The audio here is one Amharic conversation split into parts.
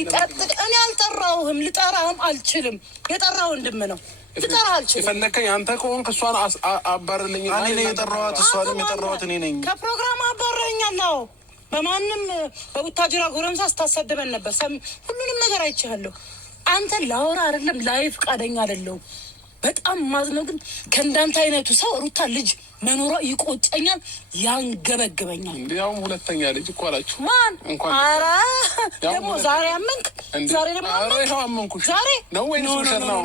ይጣጥቅ እኔ አልጠራውህም ልጠራውም አልችልም የጠራው ወንድም ነው ልጠራ አልችልም የፈለከኝ አንተ ከሆንክ እሷን አባርልኝ እኔ ነኝ የጠራኋት እሷንም የጠራኋት እኔ ነኝ ከፕሮግራም አባረኛለሁ በማንም በቡታጅራ ጎረምሳ ስታሰደበን ነበር ሁሉንም ነገር አይቻለሁ አንተ ላወራ አይደለም ላይፍ ቃደኛ አይደለም በጣም ማዝነው ግን ከእንዳንተ አይነቱ ሰው ሩታ ልጅ መኖሯ ይቆጨኛል ያንገበግበኛል እንዴው ሁለተኛ ልጅ እኮ አላችሁ ማን አራ ደግሞ ዛሬ አመንክ ዛሬ ደግሞ አመንክ ዛሬ ነው ወይስ ውሸት ነው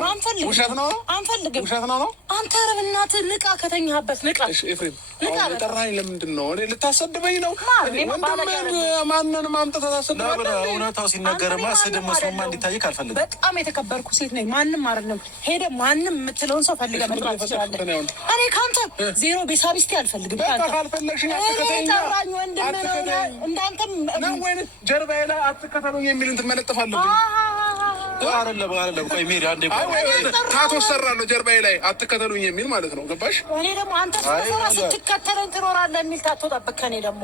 ውሸት ነው አንፈልግም ውሸት ነው አንተ ረብናት ንቃ ከተኛበት ንቃ እሺ ኤፍሬም አሁን ጠራኸኝ ለምንድን ነው እኔ ልታሰድበኝ ነው ማንንም ማምጣት ታሰድበኝ እውነታው ሲነገርማ ስድብ መስሎማ እንዲታይክ አልፈልግም በጣም የተከበርኩ ሴት ነኝ ማንንም አይደለም ሄደ ማንንም የምትለውን ሰው ፈልገህ መጥራት ትችላለህ እኔ ካንተ ዜሮ ቤሳቢስቲ አልፈልግም ካልፈለግሽኝ አትከተኝ ወንድም ነው እንዳንተም ነው ወይ ጀርባዬ ላይ አትከተሉኝ የሚል እንትን መለጠፍ አለብኝ አይደለም ቆይ ሜሪ አንዴ ታቶ ሰራለሁ ጀርባዬ ላይ አትከተሉኝ የሚል ማለት ነው ገባሽ እኔ ደግሞ አንተ ስትከተለን ትኖራለህ የሚል ታቶ ጠብቅ ከኔ ደግሞ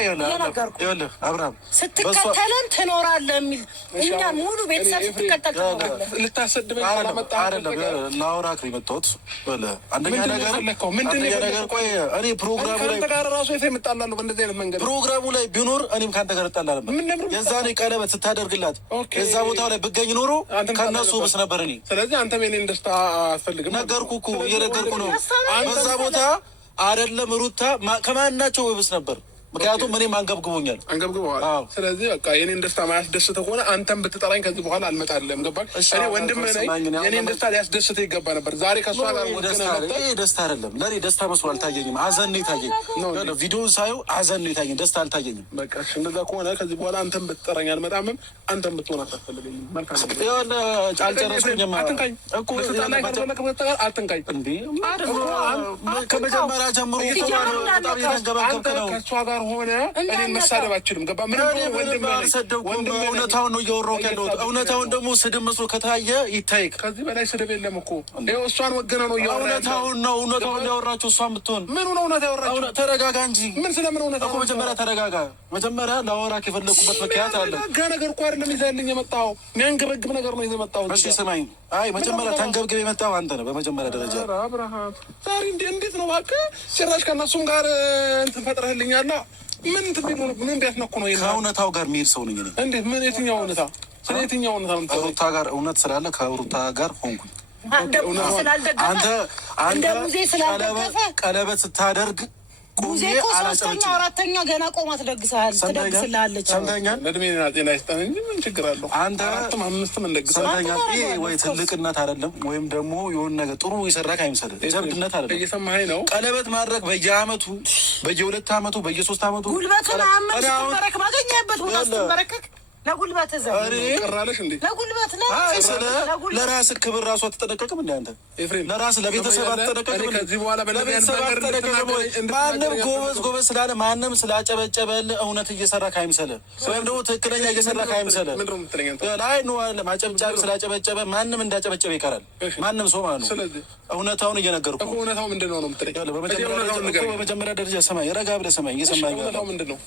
ይኸውልህ አብርሃም ስትከተለን ትኖራለህ የሚል እኛ ሙሉ ቤተሰብ ስትከተል ትኖራለህ ልታሰድበኝ አላመጣህ አይደለም ላወራክ ነው የመጣሁት አንደኛ ነገር ቆይ እኔ ፕሮግራሙ ላይ ከአንተ ጋር ራሱ የምጣላለሁ በእንደዚህ አይነት መንገድ ፕሮግራሙ ላይ ቢኖር እኔም ካንተ ጋር እጣላለሁ የዛኔ ቀለበት ስታደርግላት የዛ ቦታው ላይ ብገኝ ኖሮ ከነሱ ብስ ነበር እኔ ስለዚህ አንተ ምን ደስታ አትፈልግም ነገርኩህ እኮ እየነገርኩህ ነው በዛ ቦታ አይደለም ሩታ ከማናቸው ብስ ነበር ምክንያቱም እኔም አንገብግቦኛል ስለዚህ በቃ የኔን ደስታ ማያስደስተህ ከሆነ አንተም ብትጠራኝ ከዚህ በኋላ አልመጣልህም ገባህ እኔ ወንድም ነኝ የኔን ደስታ ሊያስደስትህ ይገባ ነበር ዛሬ ከእሷ ጋር ደስታ አይደለም ለእኔ ደስታ መስሎ አልታየኝም ሀዘን ነው የታየኝ ቪዲዮን ሳየው ሀዘን ነው የታየኝ ደስታ አልታየኝም በቃ እንደዛ ከሆነ ከዚህ በኋላ አንተም ብትጠራኝ አልመጣምም አንተም ብትሆን አታስፈልገኝም መልካም የሆነ አልጨረስኩኝም እኮ አትንካኝ እንዴ ከመጀመሪያ ጀምሮ በጣም የተንገበገብክ ነው ከእሷ ጋር ሆነ እኔን መሳደብ አችልም ገባ እውነታውን ነው እያወራሁ ያለሁት እውነታውን ደግሞ ስድብ መስሎ ከታየ ይታይክ ከዚህ በላይ ስድብ የለም እኮ ይኸው እሷን ወገነ ነው እውነታውን ያወራችሁ እሷን ብትሆን ምን ነው እውነት ያወራችሁ ተረጋጋ እንጂ ምን ስለምን እውነት እኮ መጀመሪያ ተረጋጋ መጀመሪያ ላወራክ የፈለኩበት ምክንያት አለ ነገር እኮ አይደለም ይዘህልኝ የመጣኸው የሚያንገበግብ ነገር ነው ይዘህ የመጣኸው እሺ ስማኝ አይ መጀመሪያ ተንገብግብ የመጣኸው አንተ ነህ በመጀመሪያ ደረጃ አብርሃም ዛሬ እንዴት ነው እባክህ ጭራሽ ከእነሱም ጋር እንትን ፈጥረህልኛል ምን ትብሉ ምን ቢያስነኩ ነው ከእውነታው ጋር የሚሄድ ሰው ነኝ እኔ እንዴት ምን የትኛው እውነታ ስለ የትኛው እውነታ ነው ከሩታ ጋር እውነት ስላለ ከሩታ ጋር ሆንኩኝ አንተ ሙዜ ስላልደገፈ ቀለበት ስታደርግ ሙዜ እኮ ሶስተኛ አራተኛ ገና ቆማ ትደግስልሃለች ለእድሜና ጤና ይስጠን እንጂ ምን ችግር አለው አንተ አራትም አምስትም እንደግሳለሁ ይሄ ወይ ትልቅነት አይደለም ወይም ደግሞ የሆነ ነገር ጥሩ ይሰራክ አይመስልም ጀብድነት አይደለም እየሰማኸኝ ነው ቀለበት ማድረግ በየአመቱ በየ2 አመቱ በየ3 አመቱ ጉልበትን አመት ስትበረክ ባገኘህበት ቦታ ስትበረከክ ለጉልበት ዘር ቀራለሽ እንዴ ለጉልበት ለራስህ ክብር ራሱ አትጠነቀቅም እንዴ አንተ ኤፍሬም ለራስህ ለቤተሰብ አትጠነቀቅም ከዚህ በኋላ ለቤተሰብ አትጠነቀቅም ማንም ጎበዝ ስላለ ማንም ስላጨበጨበልህ እውነት እየሰራክ አይምሰልህ ወይም ደግሞ ትክክለኛ እየሰራክ አይምሰልህ ላይ ነው ማጨብጫቢ ስላጨበጨበ ማንም እንዳጨበጨበ ይቀራል ማንም ሰው ማለት ነው ስለዚህ እውነታውን እየነገርኩህ እውነታው ምንድነው ነው የምትለኝ በመጀመሪያ ደረጃ ሰማኝ ረጋ ብለህ ሰማኝ እየሰማኝ እውነታው ምንድነው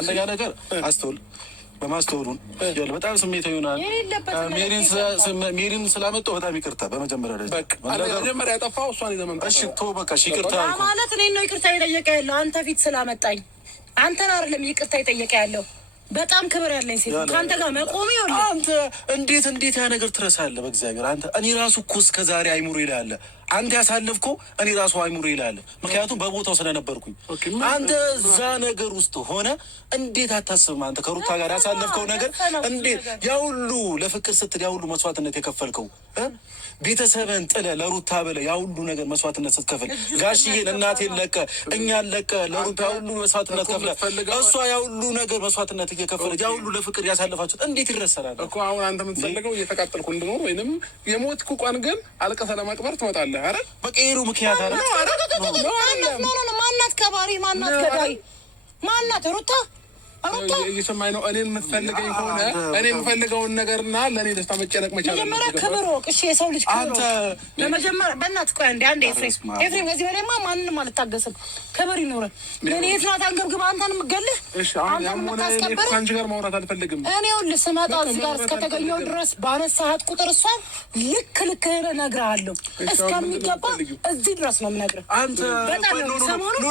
አንደኛ ነገር አስተውል በማስተውሉን በጣም ስሜታዊ ይሆናል ሜሪን ስላመጣሁ በጣም ይቅርታ በመጀመሪያ ደረጃ መጀመሪያ ያጠፋው እሷን ይዘህ መምጣት እሺ ተው በቃ ይቅርታ ማለት እኔ ነው ይቅርታ የጠየቀ ያለው አንተ ፊት ስላመጣኝ አንተን አይደለም ይቅርታ የጠየቀ ያለው በጣም ክብር ያለኝ ሴት ካንተ ጋር መቆም ይኸውልህ አንተ እንዴት ያ ነገር ትረሳለህ በእግዚአብሔር አንተ እኔ ራሱ እኮ እስከ ዛሬ አይሙር ይላል አንተ ያሳለፍከው እኔ ራሱ አይሙር ይላል ምክንያቱም በቦታው ስለነበርኩኝ አንተ እዛ ነገር ውስጥ ሆነ እንዴት አታስብም አንተ ከሩታ ጋር ያሳለፍከው ነገር እንዴት ያ ሁሉ ለፍቅር ስትል ያ ሁሉ መስዋዕትነት የከፈልከው ቤተሰብን ጥለህ ለሩታ ብለህ ያ ሁሉ ነገር መስዋዕትነት ስትከፍል ጋሽዬን እናቴን ለቀህ እኛን ለቀህ ለሩታ ሁሉ መስዋዕትነት ከፍለህ እሷ ያ ሁሉ ነገር መስዋዕትነት እየከፈለች ያ ሁሉ ለፍቅር ያሳለፋችሁት እንዴት ይረሳል እኮ አሁን አንተ የምትፈልገው እየተቃጠልኩ እንድኖር ወይንም የሞትኩ ቀን ግን አልቀሰህ ለመቅበር ትመጣለህ አይደል በቀይሩ ምክንያት ማናት ከባሪ ማናት ገዳይ ማናት ሩታ እየሰማኝ ነው። እኔን የምትፈልገኝ ከሆነ እኔ የምፈልገውን ነገርና ለእኔ ደስታ መጨነቅ መቻል መጀመሪያ ክብር ወቅ። እሺ የሰው ልጅ ክብር ለመጀመሪያ በእናትህ ቆይ አንዴ ኤፍሬም ከዚህ በላይማ ማንንም አልታገስም። ክብር ይኖረን። ለእኔ የት ናት አንገብግባ አንተን የምትገልህ አንተን የምታስከብር ከአንቺ ጋር ማውራት አልፈልግም። እኔ ይኸውልህ ስመጣ እዚህ ጋር እስከተገኘው ድረስ ባነሳሃት ቁጥር እሷን ልክህን እነግርሃለሁ። እስከሚገባ እዚህ ድረስ ነው የምነግርህ። አንተ በጣም ሰሞኑን